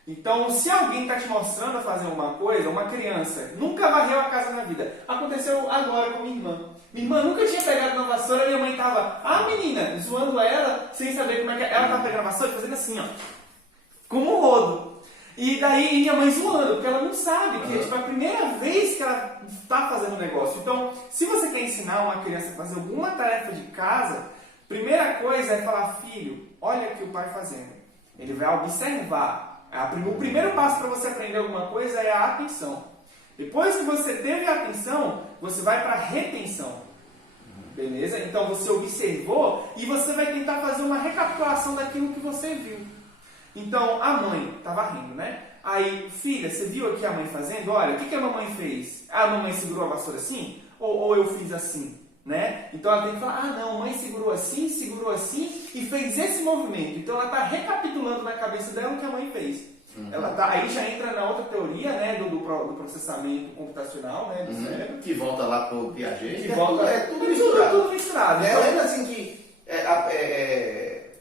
Então, se alguém está te mostrando a fazer uma coisa, uma criança nunca varreu a casa na vida. Aconteceu agora com minha irmã. Minha irmã nunca tinha pegado uma vassoura, minha mãe estava, menina, zoando ela, sem saber como é que ela estava pegando a vassoura e fazendo assim, ó, como um rodo. E daí minha mãe zoando, porque ela não sabe que é tipo, a primeira vez que ela está fazendo um negócio. Então, se você quer ensinar uma criança a fazer alguma tarefa de casa, primeira coisa é falar: filho, olha aqui o pai fazendo. Ele vai observar. O primeiro passo para você aprender alguma coisa é a atenção. Depois que você teve a atenção, você vai para a retenção. Beleza? Então você observou e você vai tentar fazer uma recapitulação daquilo que você viu. Então a mãe estava rindo, né? Aí, filha, você viu aqui a mãe fazendo? Olha, o que a mamãe fez? A mamãe segurou a vassoura assim? Ou eu fiz assim? Né? Então ela tem que falar: não, a mãe segurou assim e fez esse movimento. Então ela está recapitulando na cabeça dela o que a mãe fez. Ela aí já entra na outra teoria, né, do processamento computacional, né, do cérebro. Que volta lá pro Piaget. Que volta, tudo misturado. Tudo misturado. Então, lembra assim que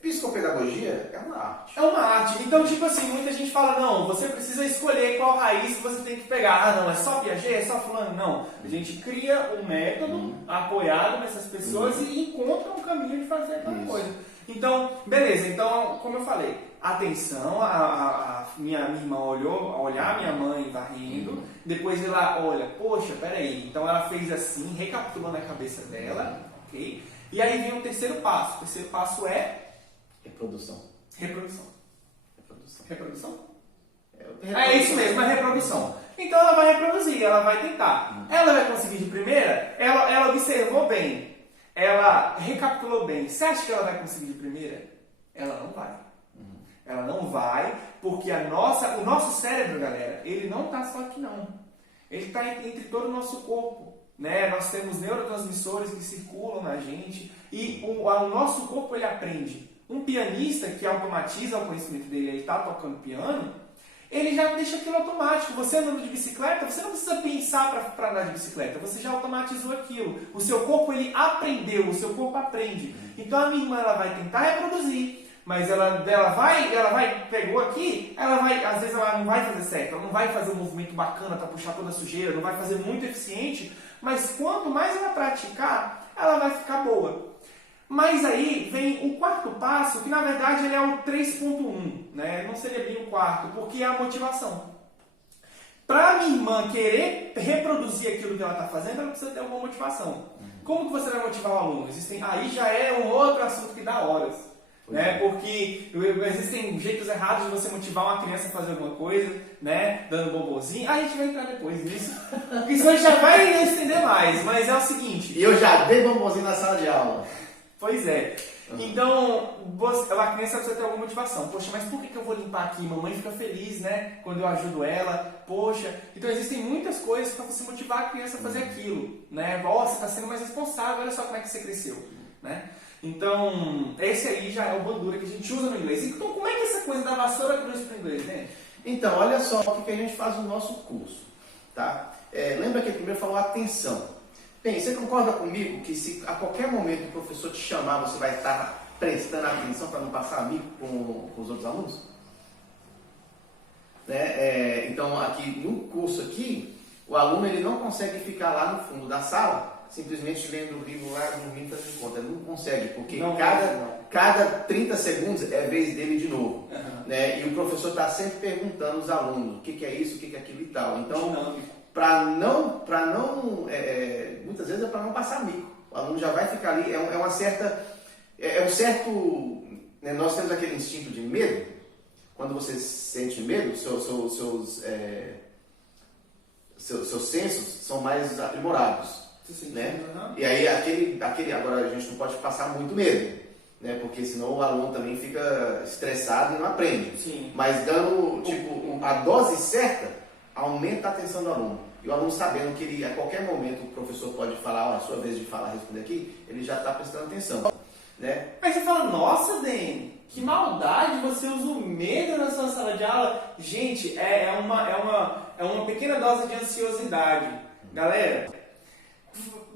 psicopedagogia é uma arte. É uma arte. Então, tipo assim, muita gente fala: não, você precisa escolher qual raiz você tem que pegar. Não, é só Piaget, é só fulano. Não. A gente cria um método apoiado nessas pessoas e encontra um caminho de fazer aquela coisa. Então, beleza. Então, como eu falei, atenção, a minha irmã olhar minha mãe varrendo, depois ela olha: poxa, peraí. Então ela fez assim, recapitulou na cabeça dela, ok? E aí vem o terceiro passo. O terceiro passo é reprodução. Reprodução? É É isso mesmo, é reprodução. Então ela vai reproduzir, ela vai tentar. Ela vai conseguir de primeira? Ela observou bem, ela recapitulou bem. Você acha que ela vai conseguir de primeira? Ela não vai. Ela não vai, porque o nosso cérebro, galera, ele não está só aqui não. Ele está entre todo o nosso corpo. Né? Nós temos neurotransmissores que circulam na gente e o nosso corpo ele aprende. Um pianista que automatiza o conhecimento dele, ele está tocando piano, ele já deixa aquilo automático. Você andando de bicicleta, você não precisa pensar para andar de bicicleta, você já automatizou aquilo. O seu corpo ele aprendeu, o seu corpo aprende. Então a minha irmã ela vai tentar reproduzir, mas ela pegou aqui, às vezes ela não vai fazer certo, ela não vai fazer um movimento bacana para puxar toda a sujeira, não vai fazer muito eficiente, mas quanto mais ela praticar, ela vai ficar boa. Mas aí vem o quarto passo, que na verdade ele é o 3.1, né? Não seria bem o quarto, porque é a motivação. Para minha irmã querer reproduzir aquilo que ela está fazendo, ela precisa ter alguma motivação. Como que você vai motivar o aluno? Aí já é um outro assunto que dá horas. Né? Porque existem jeitos errados de você motivar uma criança a fazer alguma coisa, né? Dando bobozinho. A gente vai entrar depois nisso. Isso a gente já vai estender mais, mas é o seguinte. E eu já dei bobozinho na sala de aula. Pois é. Então, a criança precisa ter alguma motivação. Poxa, mas por que eu vou limpar aqui? Mamãe fica feliz, né? Quando eu ajudo ela. Poxa. Então, existem muitas coisas para você motivar a criança a fazer aquilo, né? Você está sendo mais responsável. Olha só como é que você cresceu, né? Então, esse aí já é o bandura que a gente usa no inglês. Então, como é que essa coisa da vassoura trouxe para o inglês, né? Então, olha só o que a gente faz no nosso curso, tá? Lembra que primeiro falou atenção. Bem, você concorda comigo que se a qualquer momento o professor te chamar, você vai estar prestando atenção para não passar amigo com os outros alunos? Né? Então, aqui no curso aqui, o aluno ele não consegue ficar lá no fundo da sala, simplesmente lendo o livro lá, dormindo, fazendo conta. Ele não consegue, porque cada 30 segundos é vez dele de novo. Né? E o professor está sempre perguntando aos alunos o que é isso, o que é aquilo e tal. Então, muitas vezes é para não passar mico. O aluno já vai ficar ali, né? Nós temos aquele instinto de medo. Quando você sente medo, seus sensos são mais aprimorados. Né? E aí agora a gente não pode passar muito medo, né? Porque senão o aluno também fica estressado e não aprende. Sim. Mas dando a dose certa, aumenta a atenção do aluno. E o aluno sabendo que ele, a qualquer momento o professor pode falar, a sua vez de falar, responder aqui, ele já está prestando atenção. Né? Aí você fala, nossa, Dan, que maldade, você usa o medo na sua sala de aula. Gente, é uma pequena dose de ansiosidade. Galera,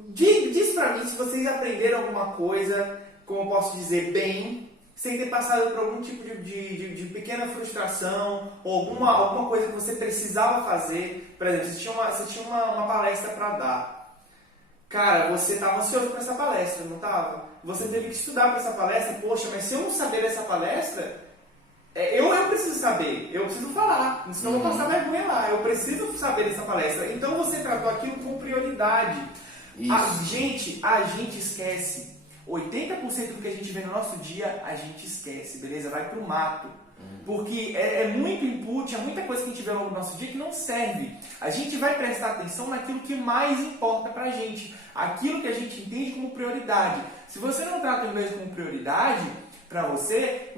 diz pra mim se vocês aprenderam alguma coisa, como eu posso dizer, bem, sem ter passado por algum tipo de pequena frustração, ou alguma coisa que você precisava fazer. Por exemplo, você tinha uma palestra para dar. Cara, você estava ansioso para essa palestra, não estava? Você teve que estudar para essa palestra. Poxa, mas se eu não saber dessa palestra, eu preciso saber, eu preciso falar, senão eu vou passar vergonha lá. Eu preciso saber dessa palestra. Então você tratou aquilo com prioridade. A gente esquece. 80% do que a gente vê no nosso dia, a gente esquece, beleza? Vai pro mato. Porque é muito input, é muita coisa que a gente vê ao longo do nosso dia que não serve. A gente vai prestar atenção naquilo que mais importa pra gente. Aquilo que a gente entende como prioridade. Se você não trata o inglês como prioridade pra você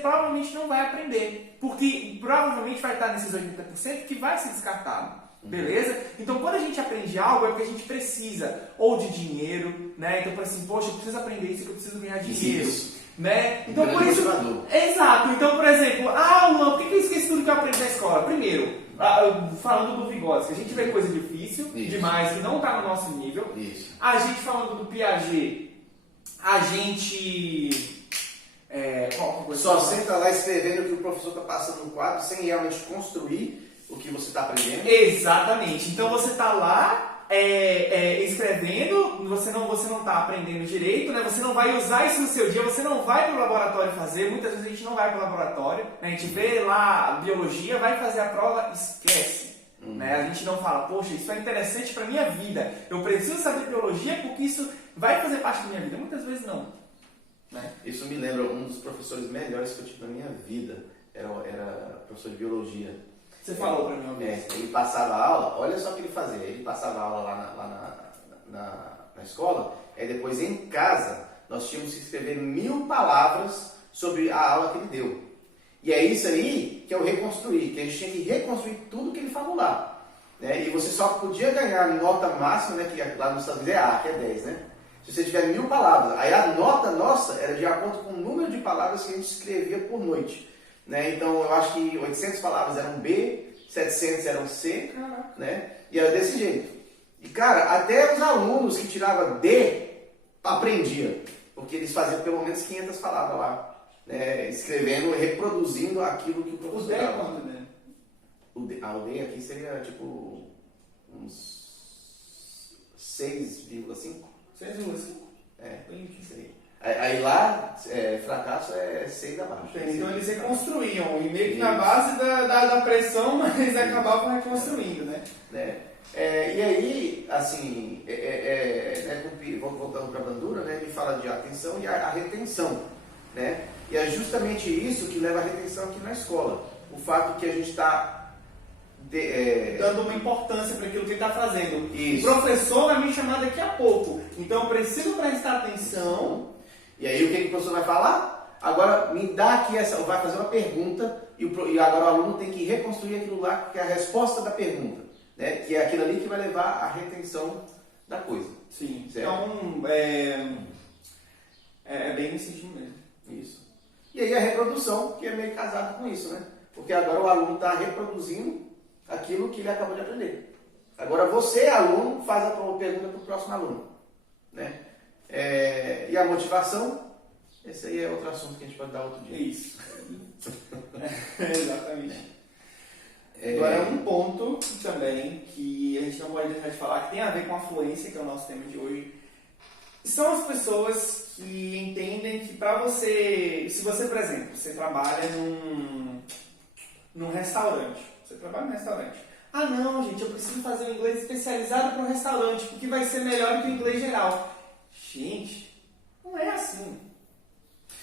provavelmente não vai aprender. Porque provavelmente vai estar nesses 80% que vai ser descartado. Beleza? Então, quando a gente aprende algo, é porque a gente precisa, ou de dinheiro, né? Então, por assim, poxa, eu preciso aprender isso, eu preciso ganhar dinheiro, né? Então, por isso... Exato. Então, por exemplo, Luan, por que eu esqueci tudo que eu aprendi na escola? Primeiro, falando do Vygotsky, a gente vê coisa difícil, demais, que não está no nosso nível. Isso. A gente falando do Piaget, a gente... Só senta lá escrevendo o que o professor está passando no quadro, sem realmente construir o que você está aprendendo. Exatamente. Então você está lá escrevendo, você não está aprendendo direito, né? Você não vai usar isso no seu dia, você não vai para o laboratório fazer. Muitas vezes a gente não vai para o laboratório, né? A gente vê lá a biologia, vai fazer a prova, esquece. Né? A gente não fala, poxa, isso é interessante para minha vida. Eu preciso saber biologia porque isso vai fazer parte da minha vida. Muitas vezes não. Né? Isso me lembra um dos professores melhores que eu tive na minha vida. era professor de biologia. Você falou pra mim uma vez. Ele passava a aula, olha só o que ele fazia. Ele passava a aula lá na escola, e depois em casa nós tínhamos que escrever 1000 palavras sobre a aula que ele deu. E é isso aí que é o reconstruir, que a gente tinha que reconstruir tudo que ele falou lá. Né? E você só podia ganhar nota máxima, né, que lá nos Estados Unidos é A, que é 10, né? Se você tiver 1000 palavras, aí a nota nossa era de acordo com o número de palavras que a gente escrevia por noite. Né? Então eu acho que 800 palavras eram B, 700 eram C, né? E era desse jeito. E cara, até os alunos que tiravam D aprendiam, porque eles faziam pelo menos 500 palavras lá, né? Escrevendo, reproduzindo aquilo que o professor O D é dava. quanto, né? O D aqui seria tipo uns 6,5. 6,5. É, isso aí. Aí lá, fracasso é 6 abaixo. Então eles reconstruíam, e meio que na base da pressão, mas eles acabavam reconstruindo, né? E aí, assim, voltando para a bandura, né, ele fala de atenção e a retenção. Né? E é justamente isso que leva a retenção aqui na escola. O fato que a gente está dando uma importância para aquilo que ele está fazendo. Isso. O professor vai me chamar daqui a pouco, então eu preciso prestar atenção. E aí o que o professor vai falar? Agora me dá aqui vai fazer uma pergunta e agora o aluno tem que reconstruir aquilo lá que é a resposta da pergunta, né? Que é aquilo ali que vai levar à retenção da coisa. Sim. Certo? Então é bem nesse sentido mesmo. Isso. E aí a reprodução, que é meio casado com isso, né? Porque agora o aluno está reproduzindo aquilo que ele acabou de aprender. Agora você, aluno, faz a pergunta para o próximo aluno, né? E a motivação, esse aí é outro assunto que a gente pode dar outro dia. Isso. Exatamente. Agora, um ponto também que a gente não pode deixar de falar, que tem a ver com a fluência, que é o nosso tema de hoje, são as pessoas que entendem que para você, se você, por exemplo, você trabalha num restaurante, ah não, gente, eu preciso fazer um inglês especializado para um restaurante, porque vai ser melhor que o inglês geral. Gente, não é assim.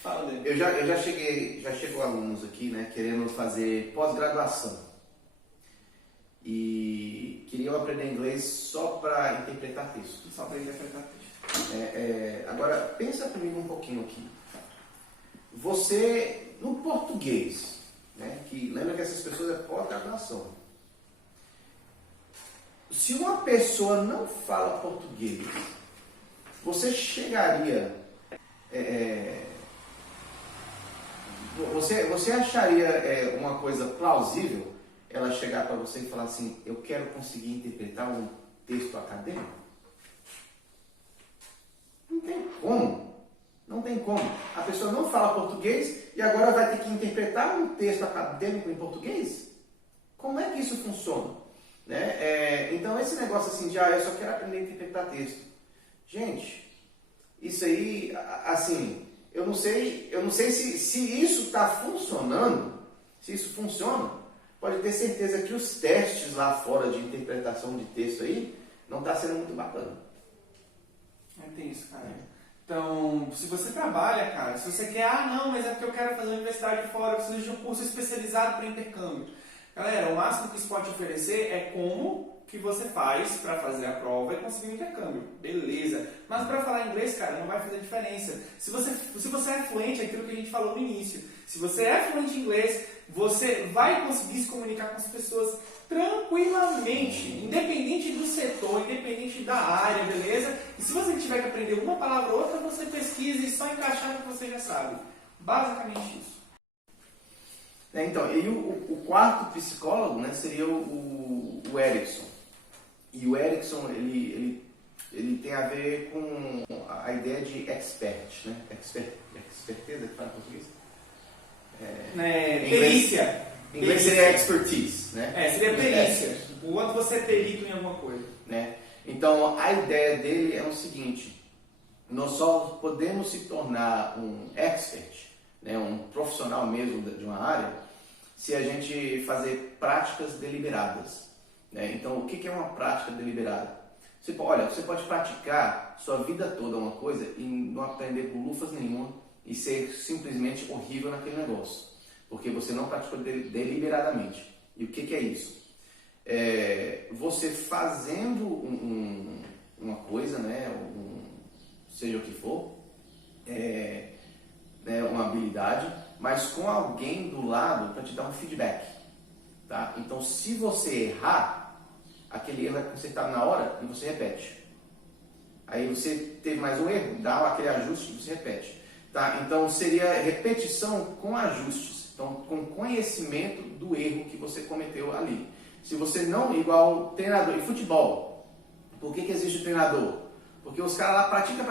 Fala dele. Eu já chegou alunos aqui, né, querendo fazer pós-graduação e queriam aprender inglês só para interpretar texto. Só para interpretar texto. Agora, pensa comigo um pouquinho aqui. Você, no português, né, que lembra que essas pessoas é pós-graduação. Se uma pessoa não fala português, você chegaria... Você acharia uma coisa plausível ela chegar para você e falar assim, eu quero conseguir interpretar um texto acadêmico? Não tem como. Não tem como. A pessoa não fala português e agora vai ter que interpretar um texto acadêmico em português? Como é que isso funciona? Né? Então esse negócio assim de eu só quero aprender a interpretar texto. Gente, isso aí, assim, eu não sei se isso está funcionando. Se isso funciona, pode ter certeza que os testes lá fora de interpretação de texto aí não está sendo muito bacana. Tem isso, cara. Então, se você trabalha, cara, se você quer, não, mas é porque eu quero fazer uma universidade fora, eu preciso de um curso especializado para intercâmbio. Galera, o máximo que isso pode oferecer é como que você faz para fazer a prova e conseguir um intercâmbio. Beleza. Mas para falar inglês, cara, não vai fazer diferença. Se você é fluente, é aquilo que a gente falou no início. Se você é fluente em inglês, você vai conseguir se comunicar com as pessoas tranquilamente, independente do setor, independente da área, beleza? E se você tiver que aprender uma palavra ou outra, você pesquisa e só encaixar no que você já sabe. Basicamente isso. Então, e o quarto psicólogo, né, seria o Erickson. E o Erickson, ele tem a ver com a ideia de expert, né? Experteza, que fala em português? Perícia. Em inglês seria expertise, né? Seria perícia. O quanto você é perito em alguma coisa. Né? Então, a ideia dele é o seguinte, nós só podemos se tornar um expert, né, um profissional mesmo de uma área, se a gente fazer práticas deliberadas. Né? Então, o que é uma prática deliberada? Você pode praticar sua vida toda uma coisa e não aprender com lufas nenhuma e ser simplesmente horrível naquele negócio. porque você não praticou deliberadamente. E o que é isso? Você fazendo uma coisa, né, seja o que for, né, uma habilidade, mas com alguém do lado para te dar um feedback. Tá? Então, se você errar, aquele erro é consertado na hora e você repete. Aí você teve mais um erro, dá aquele ajuste e você repete. Tá? Então, seria repetição com ajustes. Então, com conhecimento do erro que você cometeu ali. Se você não, igual treinador em futebol, por que existe o treinador? Porque os caras lá pratica,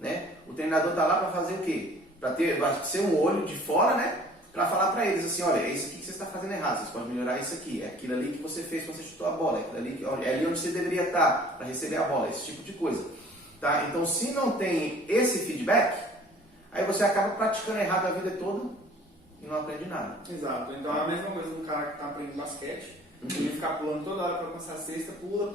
né? O treinador está lá para fazer o quê? Para ser um olho de fora, né? Para falar para eles assim, olha, é isso aqui que você está fazendo errado, vocês podem melhorar isso aqui, é aquilo ali que você fez quando você chutou a bola, é ali onde você deveria estar para receber a bola, esse tipo de coisa. Tá? Então, se não tem esse feedback, aí você acaba praticando errado a vida toda e não aprende nada. Exato. Então é a mesma coisa do cara que está aprendendo basquete, ele ficar pulando toda hora para alcançar a cesta, pula.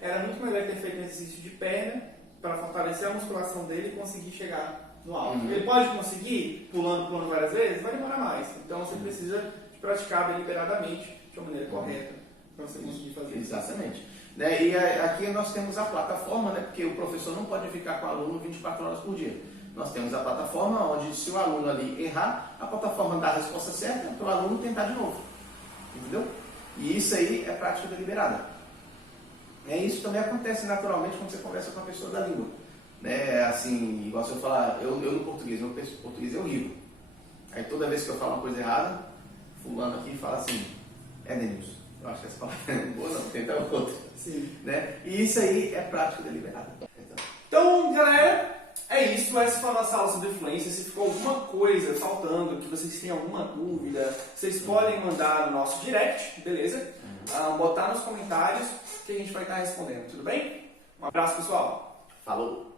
Era muito melhor ter feito um exercício de perna para fortalecer a musculação dele e conseguir chegar no alto. Ele pode conseguir pulando várias vezes, vai demorar mais. Então você precisa de praticar deliberadamente, de uma maneira correta, para você conseguir fazer isso. Exatamente. Né? E aqui nós temos a plataforma, né? Porque o professor não pode ficar com o aluno 24 horas por dia. Nós temos a plataforma onde, se o aluno ali errar, a plataforma dá a resposta certa para o aluno tentar de novo. Entendeu? E isso aí é prática deliberada. Isso também acontece naturalmente quando você conversa com a pessoa da língua. Né? Assim, igual se eu falar, eu no português, meu português é horrível. Aí toda vez que eu falo uma coisa errada, fulano aqui fala assim, Denilson. Eu acho que essa palavra não é boa não, tenta outra. Sim. Né? E isso aí é prática deliberada. Então, galera, é isso. Essa foi a nossa aula sobre influência. Se ficou alguma coisa faltando, que vocês têm alguma dúvida, vocês podem mandar no nosso direct, beleza? Botar nos comentários que a gente vai estar respondendo, tudo bem? Um abraço, pessoal. Falou!